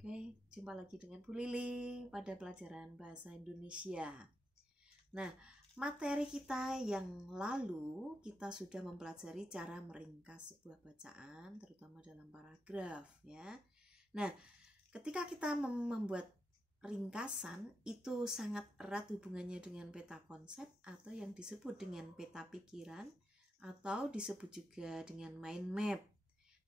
Oke, jumpa lagi dengan Bu Lili pada pelajaran Bahasa Indonesia. Nah, materi kita yang lalu kita sudah mempelajari cara meringkas sebuah bacaan, terutama dalam paragraf ya. Nah, ketika kita membuat ringkasan itu sangat erat hubungannya dengan peta konsep atau yang disebut dengan peta pikiran atau disebut juga dengan mind map.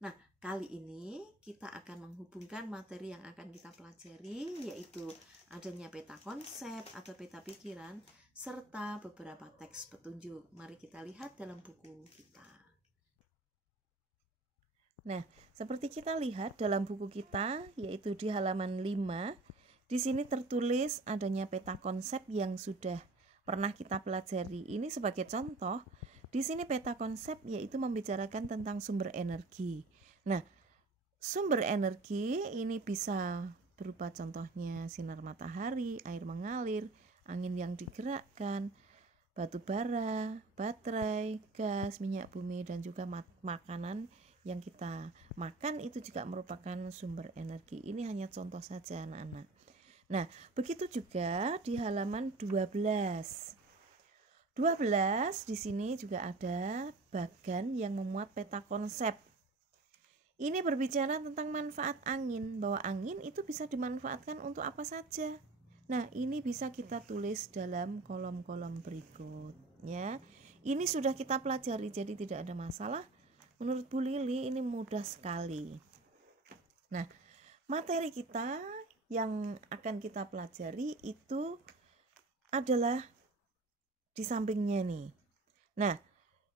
Nah, kali ini kita akan menghubungkan materi yang akan kita pelajari, yaitu adanya peta konsep atau peta pikiran, serta beberapa teks petunjuk. Mari kita lihat dalam buku kita. Nah, seperti kita lihat dalam buku kita, yaitu di halaman 5, di sini tertulis adanya peta konsep yang sudah pernah kita pelajari. Ini sebagai contoh, di sini peta konsep yaitu membicarakan tentang sumber energi. Nah, sumber energi ini bisa berupa contohnya sinar matahari, air mengalir, angin yang digerakkan, batu bara, baterai, gas, minyak bumi, dan juga makanan yang kita makan itu juga merupakan sumber energi. Ini hanya contoh saja anak-anak. Nah, begitu juga di halaman 12. 12 di sini juga ada bagan yang memuat peta konsep. Ini berbicara tentang manfaat angin, bahwa angin itu bisa dimanfaatkan untuk apa saja. Nah, ini bisa kita tulis dalam kolom-kolom berikutnya. Ini sudah kita pelajari, jadi tidak ada masalah. Menurut Bu Lili ini mudah sekali. Nah, materi kita yang akan kita pelajari itu adalah di sampingnya nih. Nah,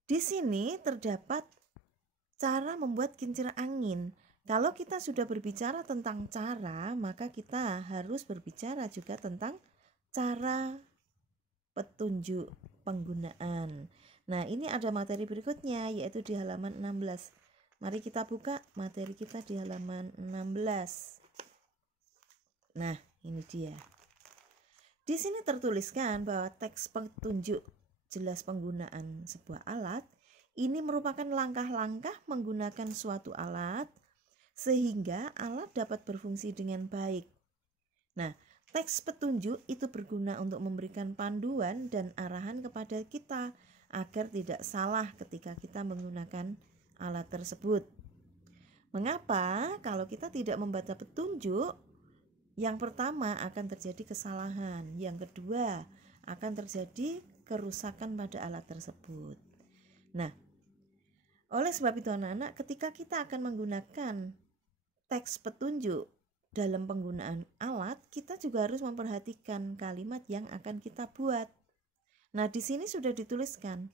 di sini terdapat cara membuat kincir angin. Kalau kita sudah berbicara tentang cara, maka kita harus berbicara juga tentang cara petunjuk penggunaan. Nah, ini ada materi berikutnya yaitu di halaman 16. Mari kita buka materi kita di halaman 16. Nah, ini dia. Di sini tertuliskan bahwa teks petunjuk jelas penggunaan sebuah alat ini merupakan langkah-langkah menggunakan suatu alat sehingga alat dapat berfungsi dengan baik. Nah, teks petunjuk itu berguna untuk memberikan panduan dan arahan kepada kita agar tidak salah ketika kita menggunakan alat tersebut. Mengapa? Kalau kita tidak membaca petunjuk, yang pertama akan terjadi kesalahan, yang kedua akan terjadi kerusakan pada alat tersebut. Nah, oleh sebab itu anak-anak, ketika kita akan menggunakan teks petunjuk dalam penggunaan alat, kita juga harus memperhatikan kalimat yang akan kita buat. Nah, di sini sudah dituliskan,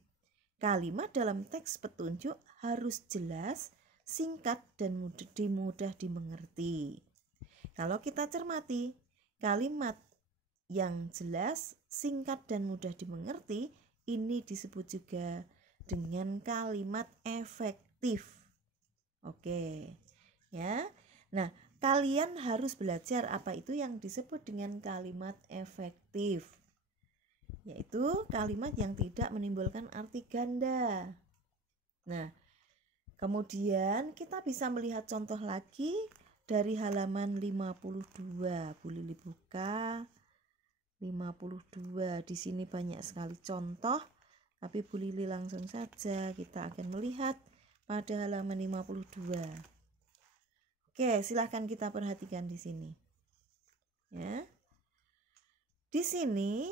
kalimat dalam teks petunjuk harus jelas, singkat, dan mudah dimengerti. Kalau kita cermati, kalimat yang jelas, singkat, dan mudah dimengerti ini disebut juga dengan kalimat efektif. Oke, ya. Nah, kalian harus belajar apa itu yang disebut dengan kalimat efektif, yaitu kalimat yang tidak menimbulkan arti ganda. Nah, kemudian kita bisa melihat contoh lagi dari halaman 52. Bu Lili buka 52. Di sini banyak sekali contoh, tapi Bu Lili langsung saja kita akan melihat pada halaman 52. Oke, silahkan kita perhatikan di sini. Ya. Di sini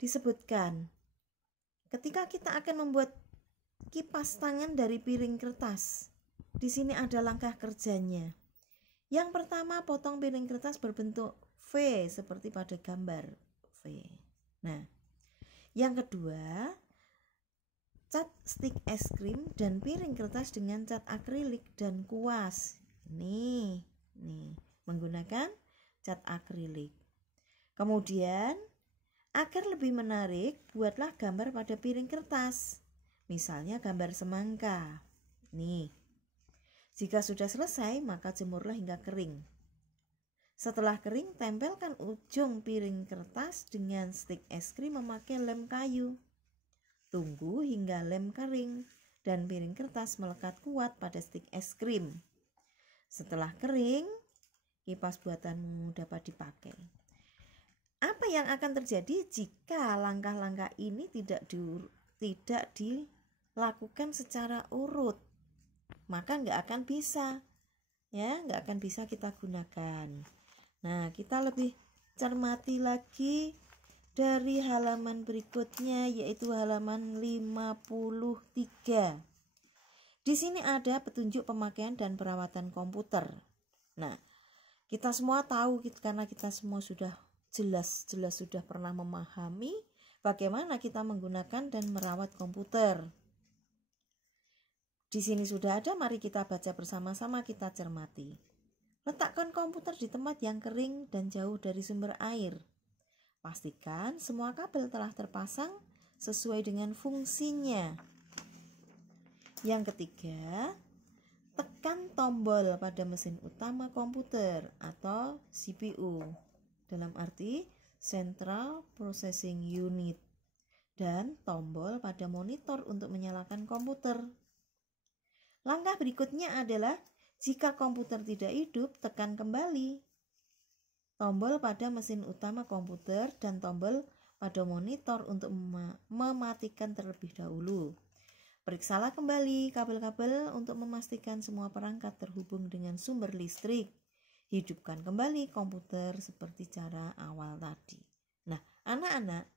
disebutkan ketika kita akan membuat kipas tangan dari piring kertas. Di sini ada langkah kerjanya. Yang pertama, potong piring kertas berbentuk V seperti pada gambar V. Nah, yang kedua, cat stik es krim dan piring kertas dengan cat akrilik dan kuas. Nih, menggunakan cat akrilik. Kemudian, agar lebih menarik, buatlah gambar pada piring kertas. Misalnya gambar semangka. Nih. Jika sudah selesai, maka jemurlah hingga kering. Setelah kering, tempelkan ujung piring kertas dengan stik es krim memakai lem kayu. Tunggu hingga lem kering dan piring kertas melekat kuat pada stik es krim. Setelah kering, kipas buatanmu dapat dipakai. Apa yang akan terjadi jika langkah-langkah ini tidak dilakukan secara urut? Maka nggak akan bisa, ya, nggak akan bisa kita gunakan. Nah, kita lebih cermati lagi dari halaman berikutnya, yaitu halaman 53. Di sini ada petunjuk pemakaian dan perawatan komputer. Nah, kita semua tahu karena kita semua sudah jelas sudah pernah memahami bagaimana kita menggunakan dan merawat komputer. Di sini sudah ada, mari kita baca bersama-sama, kita cermati. Letakkan komputer di tempat yang kering dan jauh dari sumber air. Pastikan semua kabel telah terpasang sesuai dengan fungsinya. Yang ketiga, tekan tombol pada mesin utama komputer atau CPU, dalam arti Central Processing Unit, dan tombol pada monitor untuk menyalakan komputer. Langkah berikutnya adalah jika komputer tidak hidup, tekan kembali tombol pada mesin utama komputer dan tombol pada monitor untuk mematikan terlebih dahulu. Periksalah kembali kabel-kabel untuk memastikan semua perangkat terhubung dengan sumber listrik. Hidupkan kembali komputer seperti cara awal tadi. Nah, anak-anak,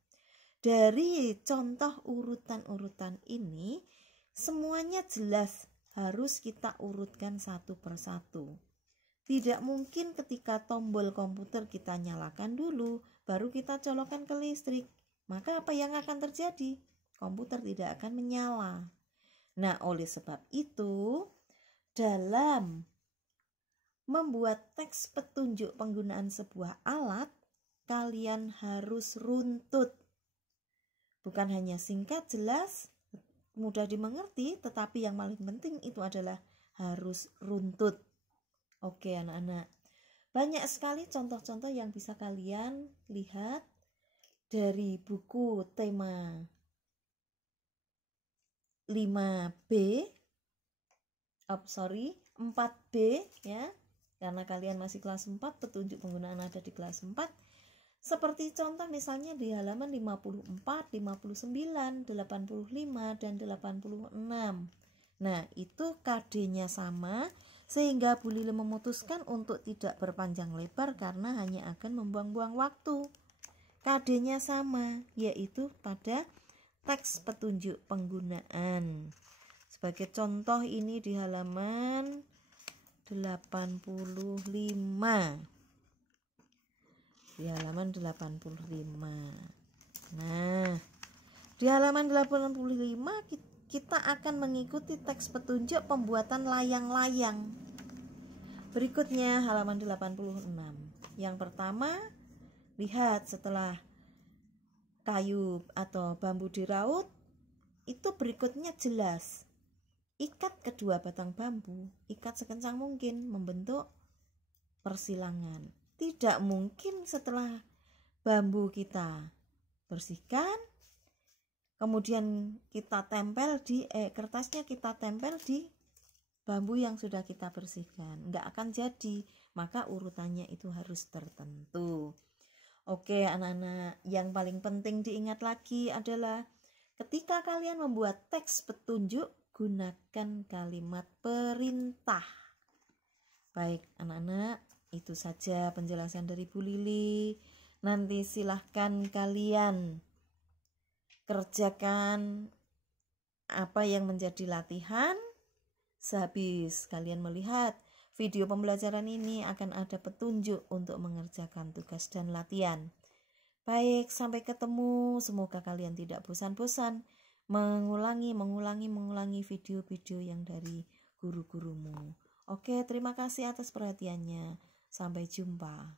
dari contoh urutan-urutan ini semuanya jelas harus kita urutkan satu persatu. Tidak mungkin ketika tombol komputer kita nyalakan dulu, baru kita colokkan ke listrik. Maka apa yang akan terjadi? Komputer tidak akan menyala. Nah, oleh sebab itu, dalam membuat teks petunjuk penggunaan sebuah alat, kalian harus runtut. Bukan hanya singkat, jelas, mudah dimengerti, tetapi yang paling penting itu adalah harus runtut. Oke anak-anak, banyak sekali contoh-contoh yang bisa kalian lihat dari buku tema 4B ya, karena kalian masih kelas 4, petunjuk penggunaan ada di kelas 4. Seperti contoh misalnya di halaman 54, 59, 85, dan 86. Nah, itu KD-nya sama, sehingga Bu Lili memutuskan untuk tidak berpanjang lebar karena hanya akan membuang-buang waktu. KD-nya sama, yaitu pada teks petunjuk penggunaan. Sebagai contoh ini di halaman 85. Di halaman 85. Nah, di halaman 85 kita akan mengikuti teks petunjuk pembuatan layang-layang. Berikutnya halaman 86. Yang pertama, lihat setelah kayu atau bambu diraut, itu berikutnya jelas. Ikat kedua batang bambu, ikat sekencang mungkin membentuk persilangan. Tidak mungkin setelah bambu kita bersihkan, kemudian kita tempel di kertasnya kita tempel di bambu yang sudah kita bersihkan. Nggak akan jadi, maka urutannya itu harus tertentu. Oke anak-anak, yang paling penting diingat lagi adalah ketika kalian membuat teks petunjuk, gunakan kalimat perintah. Baik anak-anak, itu saja penjelasan dari Bu Lili. Nanti silahkan kalian kerjakan apa yang menjadi latihan. Sehabis kalian melihat video pembelajaran ini, akan ada petunjuk untuk mengerjakan tugas dan latihan. Baik, sampai ketemu. Semoga kalian tidak bosan-bosan mengulangi video-video yang dari guru-gurumu. Oke, terima kasih atas perhatiannya. Sampai jumpa.